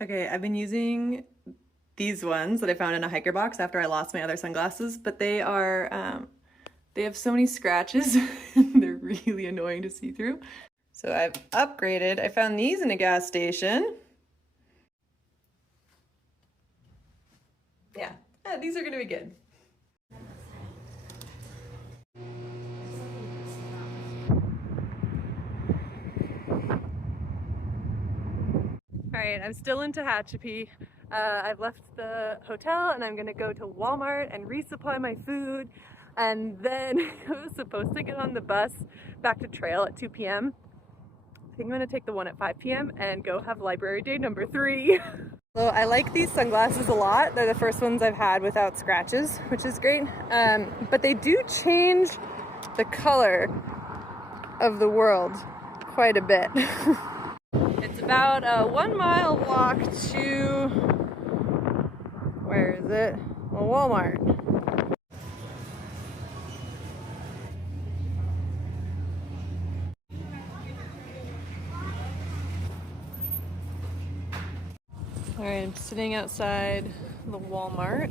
Okay, I've been using these ones that I found in a hiker box after I lost my other sunglasses, but they are, they have so many scratches. They're really annoying to see through. So I've upgraded. I found these in a gas station. Yeah, these are gonna be good. All right, I'm still in Tehachapi. I've left the hotel and I'm gonna go to Walmart and resupply my food. And then I was supposed to get on the bus back to trail at 2 p.m. I think I'm gonna take the one at 5 p.m. and go have library day number 3. So I like these sunglasses a lot. They're the first ones I've had without scratches, which is great. But they do change the color of the world quite a bit. It's about a 1 mile walk to, where is it? Well, Walmart. All right, I'm sitting outside the Walmart,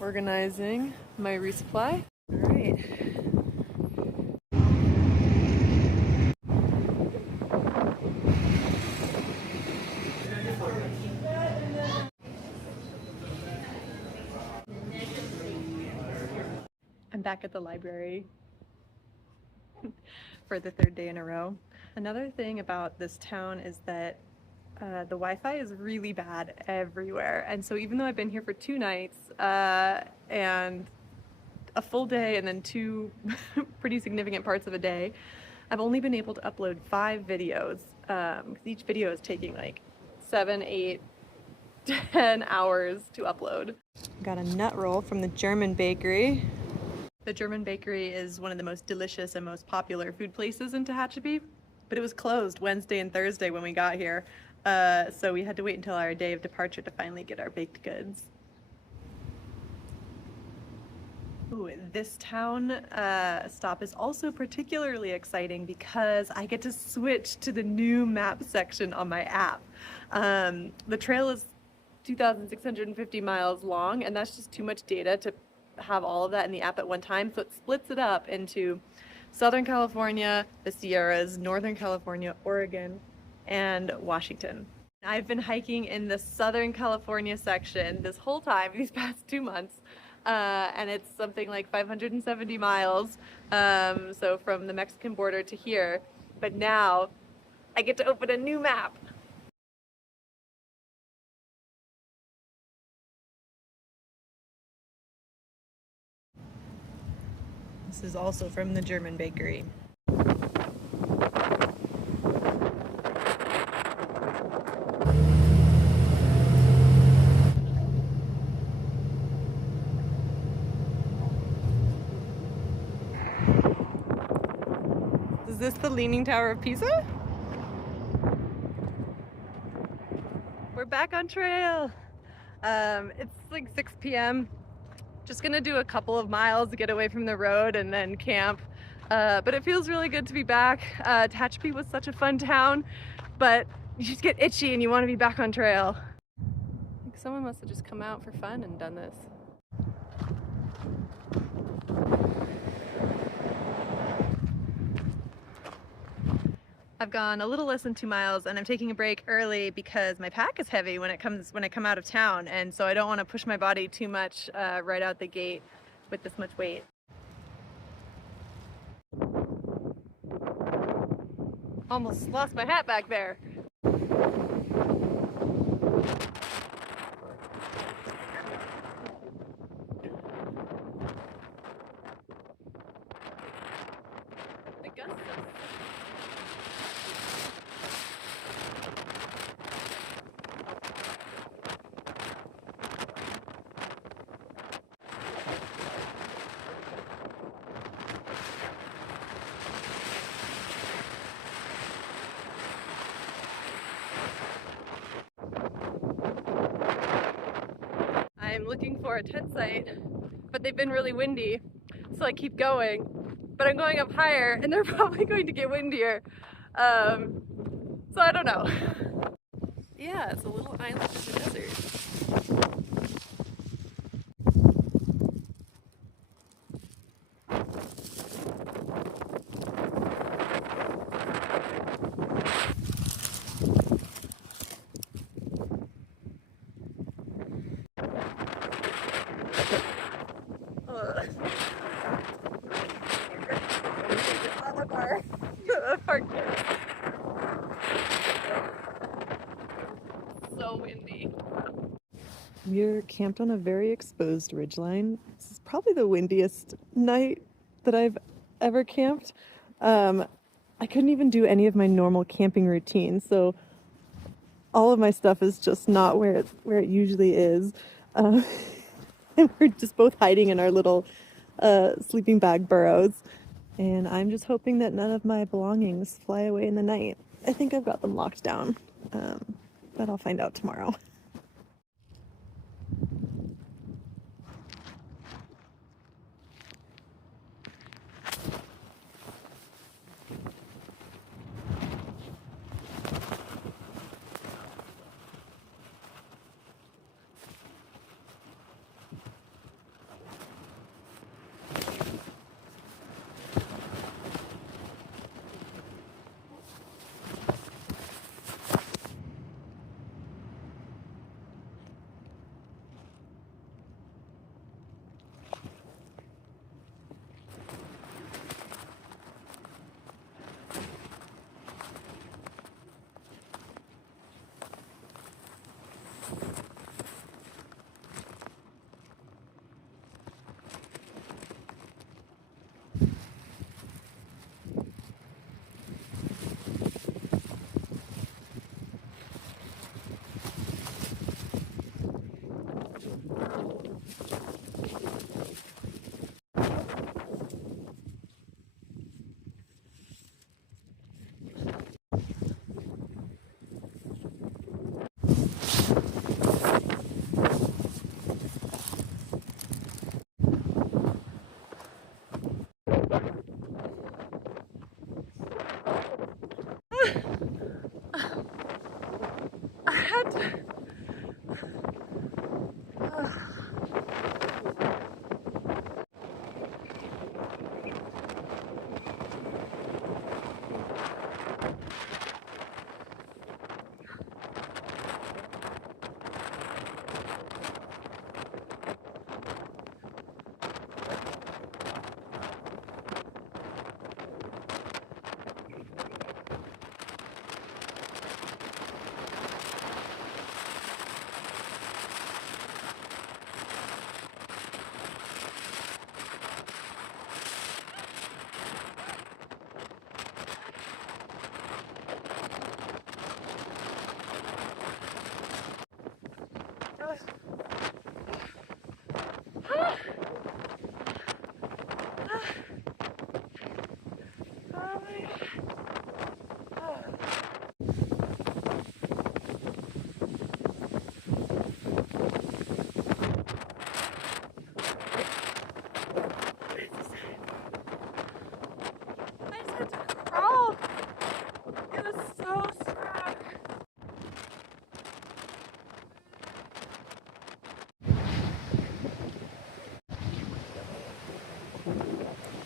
organizing my resupply. All right. I'm back at the library for the 3rd day in a row. Another thing about this town is that the Wi-Fi is really bad everywhere. And so even though I've been here for 2 nights and a full day and then 2 pretty significant parts of a day, I've only been able to upload 5 videos. Each video is taking like 7, 8, 10 hours to upload. Got a nut roll from the German bakery. The German bakery is one of the most delicious and most popular food places in Tehachapi, but it was closed Wednesday and Thursday when we got here. So we had to wait until our day of departure to finally get our baked goods. Ooh, this town stop is also particularly exciting because I get to switch to the new map section on my app. The trail is 2,650 miles long, and that's just too much data to have all of that in the app at one time, so it splits it up into Southern California, the Sierras, Northern California, Oregon, and Washington. I've been hiking in the Southern California section this whole time, these past 2 months, and it's something like 570 miles, so from the Mexican border to here, but now I get to open a new map. This is also from the German bakery. Is this the Leaning Tower of Pisa? We're back on trail. It's like 6 p.m. Just gonna do a couple of miles to get away from the road and then camp. But it feels really good to be back. Tehachapi was such a fun town, but you just get itchy and you want to be back on trail. I think someone must have just come out for fun and done this. I've gone a little less than 2 miles and I'm taking a break early because my pack is heavy when I come out of town, and so I don't want to push my body too much right out the gate with this much weight. Almost lost my hat back there. I'm looking for a tent site, but they've been really windy, so I keep going. But I'm going up higher, and they're probably going to get windier. So I don't know. Yeah, it's a little island in the desert. So windy. We're camped on a very exposed ridgeline. This is probably the windiest night that I've ever camped. I couldn't even do any of my normal camping routines, so all of my stuff is just not where it usually is. Um, and we're just both hiding in our little sleeping bag burrows. And I'm just hoping that none of my belongings fly away in the night. I think I've got them locked down, um, but I'll find out tomorrow. I had to. Crawl. It was so strong.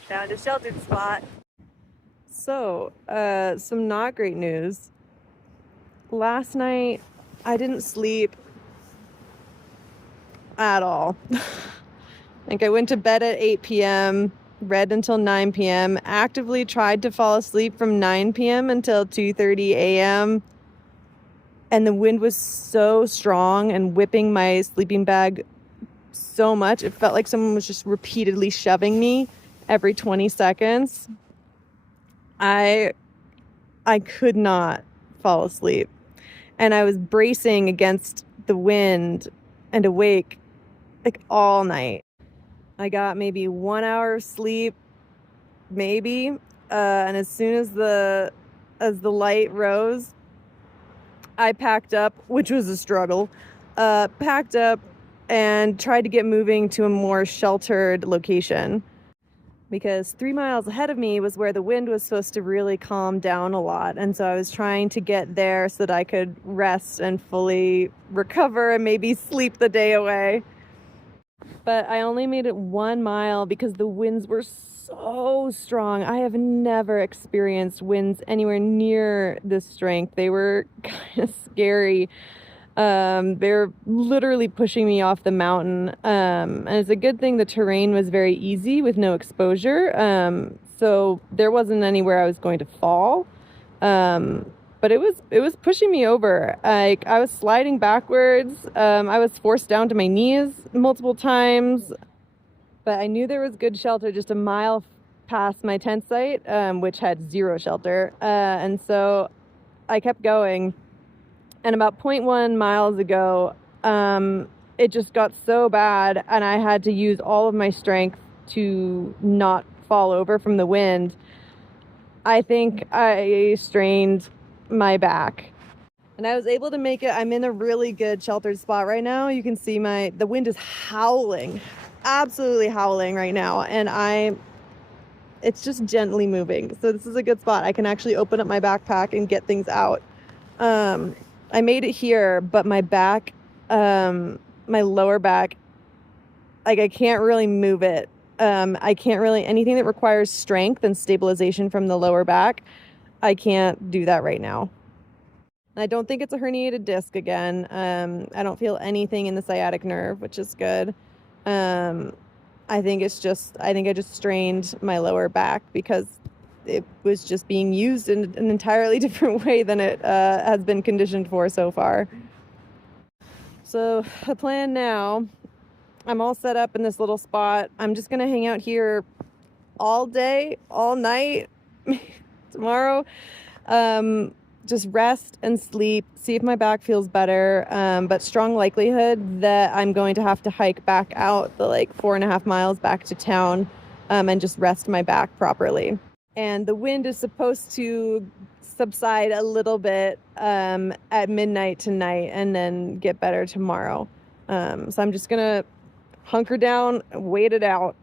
Found a sheltered spot. So, some not great news. Last night, I didn't sleep at all. Like, I went to bed at 8 p.m., read until 9 p.m., actively tried to fall asleep from 9 p.m. until 2:30 a.m. And the wind was so strong and whipping my sleeping bag so much. It felt like someone was just repeatedly shoving me every 20 seconds. I could not fall asleep. And I was bracing against the wind and awake like all night. I got maybe 1 hour of sleep, maybe. And as soon as the light rose, I packed up, which was a struggle. Packed up and tried to get moving to a more sheltered location. because 3 miles ahead of me was where the wind was supposed to really calm down a lot. And so I was trying to get there so that I could rest and fully recover and maybe sleep the day away. But I only made it 1 mile because the winds were so strong. I have never experienced winds anywhere near this strength. They were kind of scary. They're literally pushing me off the mountain. And it's a good thing the terrain was very easy with no exposure. So there wasn't anywhere I was going to fall. But it was pushing me over. Like, I was sliding backwards. I was forced down to my knees multiple times. But I knew there was good shelter just a mile past my tent site, which had zero shelter. And so I kept going. And about 0.1 miles ago, it just got so bad, and I had to use all of my strength to not fall over from the wind. I think I strained my back. And I was able to make it. I'm in a really good sheltered spot right now. You can see the wind is howling, absolutely howling right now. And it's just gently moving. So this is a good spot. I can actually open up my backpack and get things out. I made it here, but my back, my lower back, like, I can't really move it. I can't really, anything that requires strength and stabilization from the lower back, I can't do that right now. I don't think it's a herniated disc again. I don't feel anything in the sciatic nerve, which is good. I think I just strained my lower back because it was just being used in an entirely different way than it has been conditioned for so far. So the plan now, I'm all set up in this little spot. I'm just gonna hang out here all day, all night, tomorrow. Just rest and sleep, see if my back feels better. But strong likelihood that I'm going to have to hike back out the 4.5 miles back to town, and just rest my back properly. And the wind is supposed to subside a little bit at midnight tonight and then get better tomorrow. So I'm just gonna hunker down, wait it out.